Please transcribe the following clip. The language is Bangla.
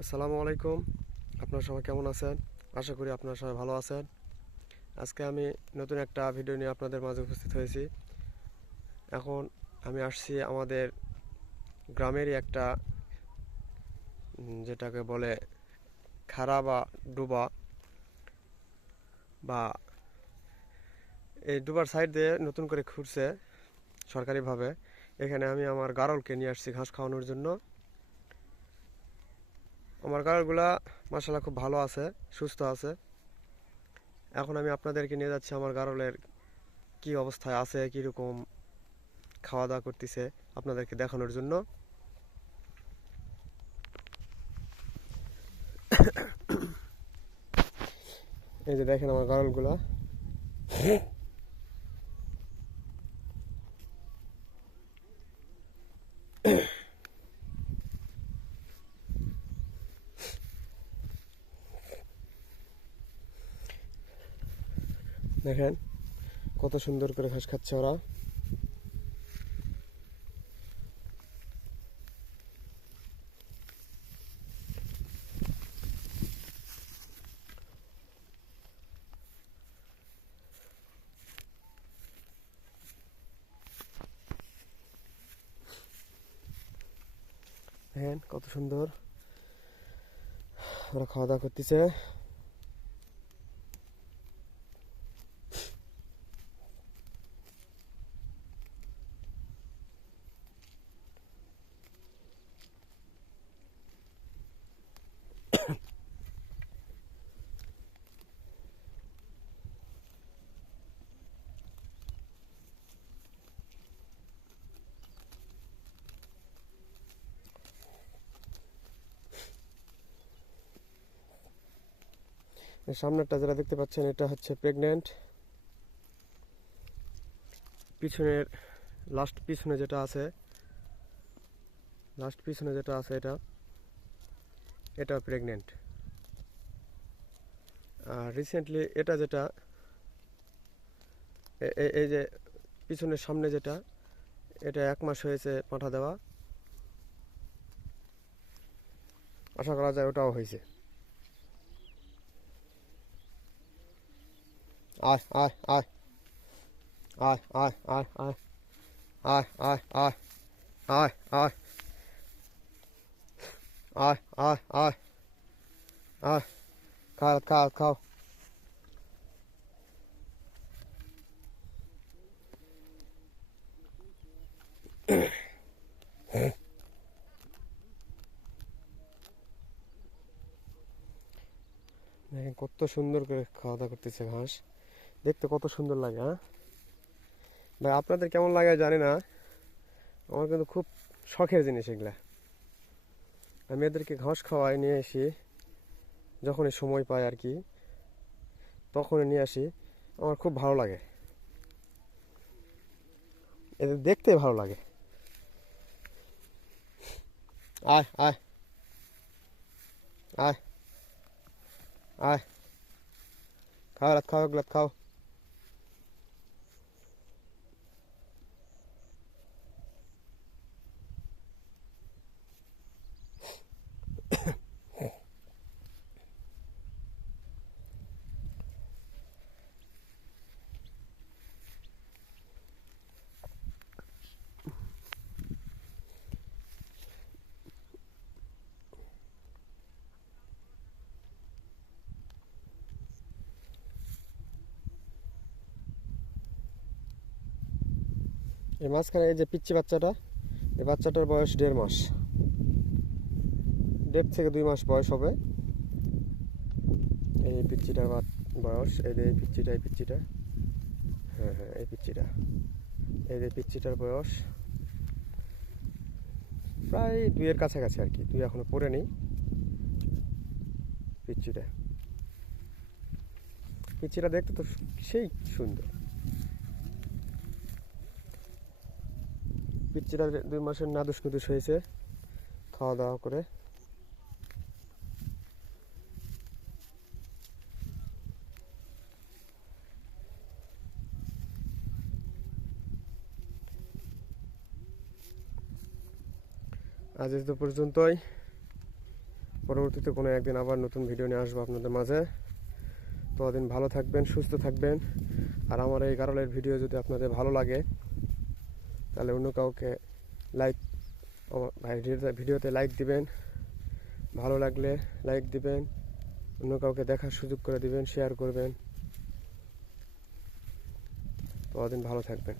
আসসালামু আলাইকুম। আপনারা সবাই কেমন আছেন? আশা করি আপনারা সবাই ভালো আছেন। আজকে আমি নতুন একটা ভিডিও নিয়ে আপনাদের মাঝে উপস্থিত হয়েছি। এখন আমি আসছি আমাদের গ্রামেরই একটা যেটাকে বলে খাড়া বা ডোবা, বা এই ডোবার সাইড দিয়ে নতুন করে খুঁড়ছে সরকারিভাবে। এখানে আমি আমার গারলকে নিয়ে আসছি ঘাস খাওয়ানোর জন্য। আমার গারলগুলা মাশাআল্লাহ খুব ভালো আছে, সুস্থ আছে। এখন আমি আপনাদেরকে নিয়ে যাচ্ছি আমার গারলের কি অবস্থায় আছে, কীরকম খাওয়া দাওয়া করতেছে আপনাদেরকে দেখানোর জন্য। এই যে দেখেন আমার গারলগুলা। দেখেন কত সুন্দর করে ঘাস খাচ্ছে ওরা। দেখেন কত সুন্দর ওরা খাওয়া দাওয়া করতেছে। এর সামনেরটা যেটা দেখতে পাচ্ছেন এটা হচ্ছে প্রেগনেন্ট। পিছনের পিছনে যেটা আছে, পিছনে যেটা আছে এটা প্রেগনেন্ট। আর রিসেন্টলি এটা যেটা এই যে পিছনের সামনে যেটা, এটা 1 মাস হয়েছে পাঁঠা দেওয়া। আশা করা যায় ওটাও হয়েছে। আয় আয় আয় আয় আয় আয় আয় আয় আয় আয় আয় আয় আয় আয় আয় আয়, খাও খাও খাও। দেখেন কত সুন্দর করে খাওয়া দাওয়া করতেছে ঘাস, দেখতে কত সুন্দর লাগে। হ্যাঁ ভাই, আপনাদের কেমন লাগে জানি না, আমার কিন্তু খুব শখের জিনিস এগুলা। আমি এদেরকে ঘাস খাওয়াই নিয়ে আসি যখনই সময় পাই আর কি, তখনই নিয়ে আসি। আমার খুব ভালো লাগে, এদের দেখতে ভালো লাগে। আয় আয় আয় আয়, খাও রাত খাও, এগুলা খাও। এই মাঝখানে এই যে পিচ্চি বাচ্চাটা, এই বাচ্চাটার বয়স 1.5 মাস, 1.5 থেকে 2 মাস বয়স হবে। এই পিচ্চিটার বয়স, এই যে এই পিচ্চিটা, হ্যাঁ হ্যাঁ এই পিচ্চিটা, এই যে পিচ্চিটার বয়স প্রায় 2-এর কাছাকাছি আর কি। 2 এখনো পড়ে নেই পিচ্চিটা। পিচ্চিটা দেখতে তো সেই সুন্দর। পিচ্চিটা 2 মাসের নাদুস নুদুস হয়েছে খাওয়া দাওয়া করে। আজ এ তো পর্যন্তই। পরবর্তীতে কোনো একদিন আবার নতুন ভিডিও নিয়ে আসবো আপনাদের মাঝে। ততদিন ভালো থাকবেন, সুস্থ থাকবেন। আর আমার এই গারলের ভিডিও যদি আপনাদের ভালো লাগে তাহলে অন্য কাউকে লাইক, আমার ভিডিওতে লাইক দিবেন, ভালো লাগলে লাইক দিবেন, অন্য কাউকে দেখার সুযোগ করে দিবেন, শেয়ার করবেন। ততদিন ভালো থাকবেন।